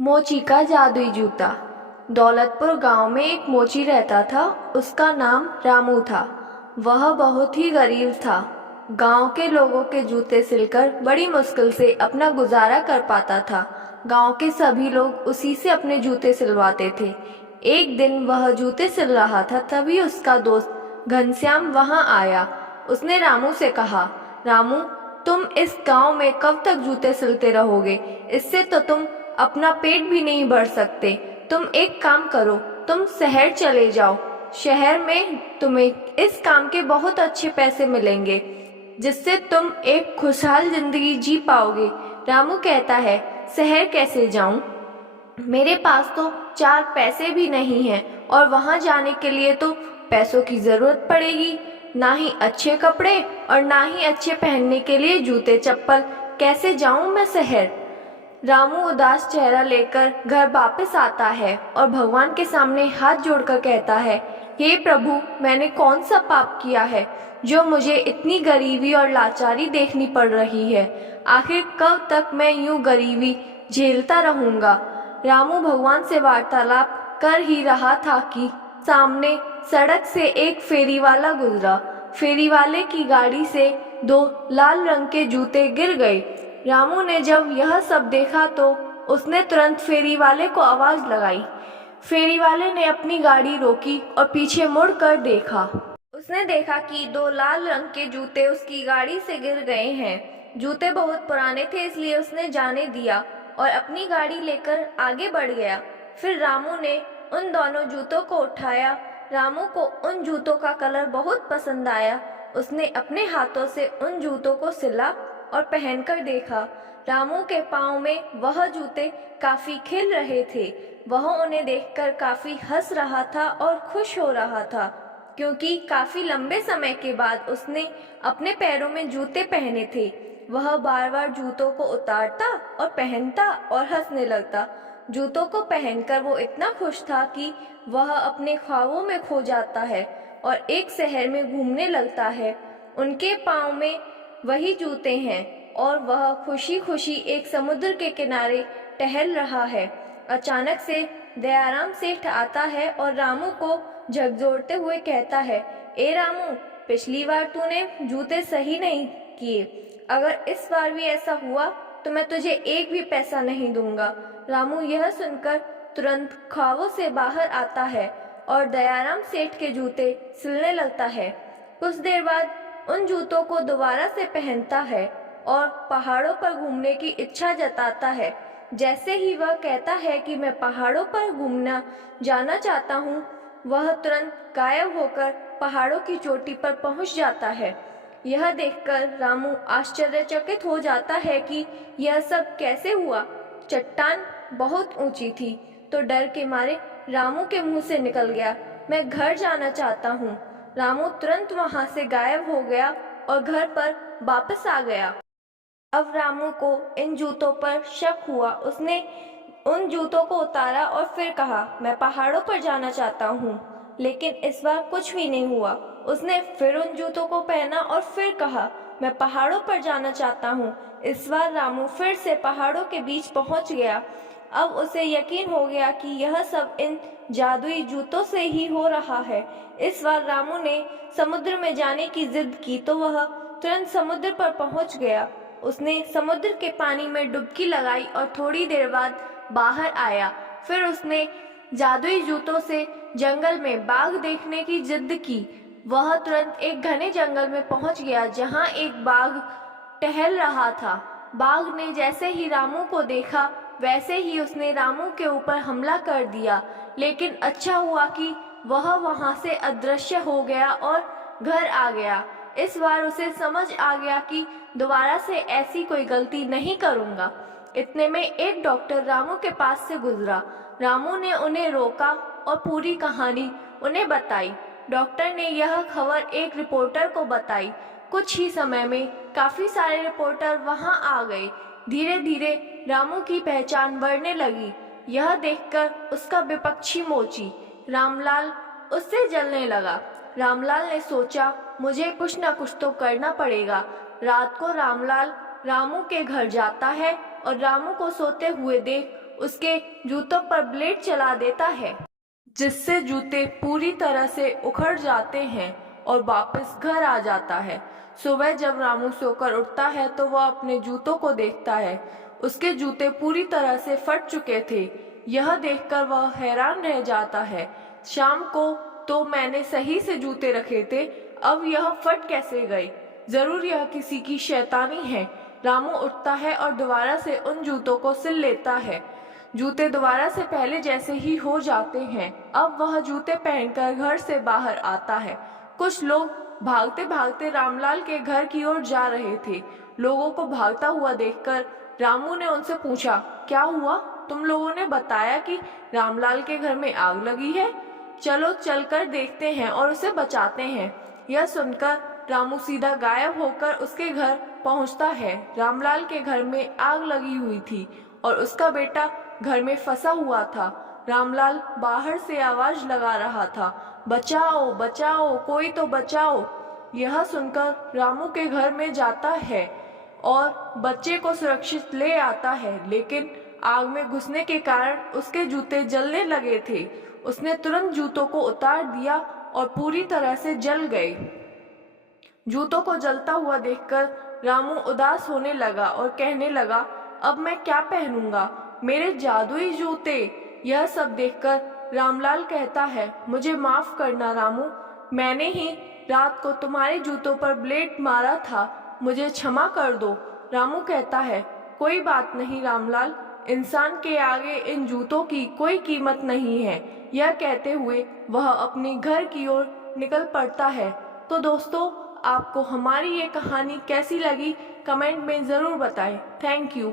मोची का जादुई जूता। दौलतपुर गांव में एक मोची रहता था। उसका नाम रामू था। वह बहुत ही गरीब था। गांव के लोगों के जूते सिलकर बड़ी मुश्किल से अपना गुजारा कर पाता था। गांव के सभी लोग उसी से अपने जूते सिलवाते थे। एक दिन वह जूते सिल रहा था, तभी उसका दोस्त घनश्याम वहां आया। उसने रामू से कहा, रामू, तुम इस गांव में कब तक जूते सिलते रहोगे? इससे तो तुम अपना पेट भी नहीं भर सकते। तुम एक काम करो, तुम शहर चले जाओ। शहर में तुम्हें इस काम के बहुत अच्छे पैसे मिलेंगे, जिससे तुम एक खुशहाल जिंदगी जी पाओगे। रामू कहता है, शहर कैसे जाऊं? मेरे पास तो 4 पैसे भी नहीं हैं, और वहां जाने के लिए तो पैसों की जरूरत पड़ेगी। ना ही अच्छे कपड़े और ना ही अच्छे पहनने के लिए जूते चप्पल। कैसे जाऊं मैं शहर? रामू उदास चेहरा लेकर घर वापस आता है और भगवान के सामने हाथ जोड़कर कहता है, हे प्रभु, मैंने कौन सा पाप किया है जो मुझे इतनी गरीबी और लाचारी देखनी पड़ रही है? आखिर कब तक मैं यूं गरीबी झेलता रहूंगा? रामू भगवान से वार्तालाप कर ही रहा था कि सामने सड़क से एक फेरी वाला गुजरा। फेरी वाले की गाड़ी से 2 लाल रंग के जूते गिर गए। रामू ने जब यह सब देखा तो उसने तुरंत फेरी वाले को आवाज लगाई। फेरी वाले ने अपनी गाड़ी रोकी और पीछे मुड़कर देखा। उसने देखा कि 2 लाल रंग के जूते उसकी गाड़ी से गिर गए हैं। जूते बहुत पुराने थे, इसलिए उसने जाने दिया और अपनी गाड़ी लेकर आगे बढ़ गया। फिर रामू ने उन दोनों जूतों को उठाया। रामू को उन जूतों का कलर बहुत पसंद आया। उसने अपने हाथों से उन जूतों को सिला और पहनकर देखा। रामू के पाँव में वह जूते काफी खिल रहे थे। वह उन्हें देखकर काफी हंस रहा था और खुश हो रहा था, क्योंकि काफी लंबे समय के बाद उसने अपने पैरों में जूते पहने थे। वह बार बार जूतों को उतारता और पहनता और हंसने लगता। जूतों को पहनकर वो इतना खुश था कि वह अपने ख्वाबों में खो जाता है और एक शहर में घूमने लगता है। उनके पाँव में वही जूते हैं और वह खुशी खुशी एक समुद्र के किनारे टहल रहा है। अचानक से दयाराम सेठ आता है और रामू को झकझोरते हुए कहता है, ए रामू, पिछली बार तूने जूते सही नहीं किए। अगर इस बार भी ऐसा हुआ तो मैं तुझे एक भी पैसा नहीं दूंगा। रामू यह सुनकर तुरंत ख्वाबों से बाहर आता है और दयाराम सेठ के जूते सिलने लगता है। कुछ देर बाद उन जूतों को दोबारा से पहनता है और पहाड़ों पर घूमने की इच्छा जताता है। जैसे ही वह कहता है कि मैं पहाड़ों पर घूमना जाना चाहता हूँ, वह तुरंत गायब होकर पहाड़ों की चोटी पर पहुँच जाता है। यह देखकर रामू आश्चर्यचकित हो जाता है कि यह सब कैसे हुआ। चट्टान बहुत ऊंची थी, तो डर के मारे रामू के मुंह से निकल गया, मैं घर जाना चाहता हूँ। रामू तुरंत वहां से गायब हो गया और घर पर वापस आ गया। अब रामू को इन जूतों पर शक हुआ। उसने उन जूतों को उतारा और फिर कहा, मैं पहाड़ों पर जाना चाहता हूँ। लेकिन इस बार कुछ भी नहीं हुआ। उसने फिर उन जूतों को पहना और फिर कहा, मैं पहाड़ों पर जाना चाहता हूँ। इस बार रामू फिर से पहाड़ों के बीच पहुँच गया। अब उसे यकीन हो गया कि यह सब इन जादुई जूतों से ही हो रहा है। इस बार रामू ने समुद्र में जाने की जिद की तो वह तुरंत समुद्र पर पहुँच गया। उसने समुद्र के पानी में डुबकी लगाई और थोड़ी देर बाद बाहर आया। फिर उसने जादुई जूतों से जंगल में बाघ देखने की जिद की। वह तुरंत एक घने जंगल में पहुंच गया, जहां एक बाघ टहल रहा था। बाघ ने जैसे ही रामू को देखा, वैसे ही उसने रामू के ऊपर हमला कर दिया। लेकिन अच्छा हुआ कि वह वहां से अदृश्य हो गया और घर आ गया। इस बार उसे समझ आ गया कि दोबारा से ऐसी कोई गलती नहीं करूंगा। इतने में एक डॉक्टर रामू के पास से गुजरा। रामू ने उन्हें रोका और पूरी कहानी उन्हें बताई। डॉक्टर ने यह खबर एक रिपोर्टर को बताई। कुछ ही समय में काफी सारे रिपोर्टर वहां आ गए। धीरे धीरे रामू की पहचान बढ़ने लगी। यह देखकर उसका विपक्षी मोची रामलाल उससे जलने लगा। रामलाल ने सोचा, मुझे कुछ न कुछ तो करना पड़ेगा। रात को रामलाल रामू के घर जाता है और रामू को सोते हुए देख उसके जूतों पर ब्लेड चला देता है, जिससे जूते पूरी तरह से उखड़ जाते हैं और वापस घर आ जाता है। सुबह जब रामू सोकर उठता है तो वह अपने जूतों को देखता है। उसके जूते पूरी तरह से फट चुके थे। यह देखकर वह हैरान रह जाता है। शाम को तो मैंने सही से जूते रखे थे, अब यह फट कैसे गए? जरूर यह किसी की शैतानी है। रामू उठता है और दोबारा से उन जूतों को सिल लेता है। जूते दोबारा से पहले जैसे ही हो जाते हैं। अब वह जूते पहनकर घर से बाहर आता है। कुछ लोग भागते भागते रामलाल के घर की ओर जा रहे थे। लोगों को भागता हुआ देखकर रामू ने उनसे पूछा, क्या हुआ? तुम लोगों ने बताया कि रामलाल के घर में आग लगी है। चलो चलकर देखते हैं और उसे बचाते हैं। यह सुनकर रामू सीधा गायब होकर उसके घर पहुंचता है। रामलाल के घर में आग लगी हुई थी और उसका बेटा घर में फंसा हुआ था। रामलाल बाहर से आवाज लगा रहा था, बचाओ बचाओ, कोई तो बचाओ। यह सुनकर रामू के घर में जाता है और बच्चे को सुरक्षित ले आता है, लेकिन आग में घुसने के कारण उसके जूते जलने लगे थे। उसने तुरंत जूतों को उतार दिया और पूरी तरह से जल गए। जूतों को जलता हुआ देखकर रामू उदास होने लगा और कहने लगा, अब मैं क्या पहनूंगा? मेरे जादुई जूते। यह सब देखकर रामलाल कहता है, मुझे माफ करना रामू, मैंने ही रात को तुम्हारे जूतों पर ब्लेड मारा था, मुझे क्षमा कर दो। रामू कहता है, कोई बात नहीं रामलाल, इंसान के आगे इन जूतों की कोई कीमत नहीं है। यह कहते हुए वह अपने घर की ओर निकल पड़ता है। तो दोस्तों, आपको हमारी ये कहानी कैसी लगी कमेंट में ज़रूर बताएं। Thank you.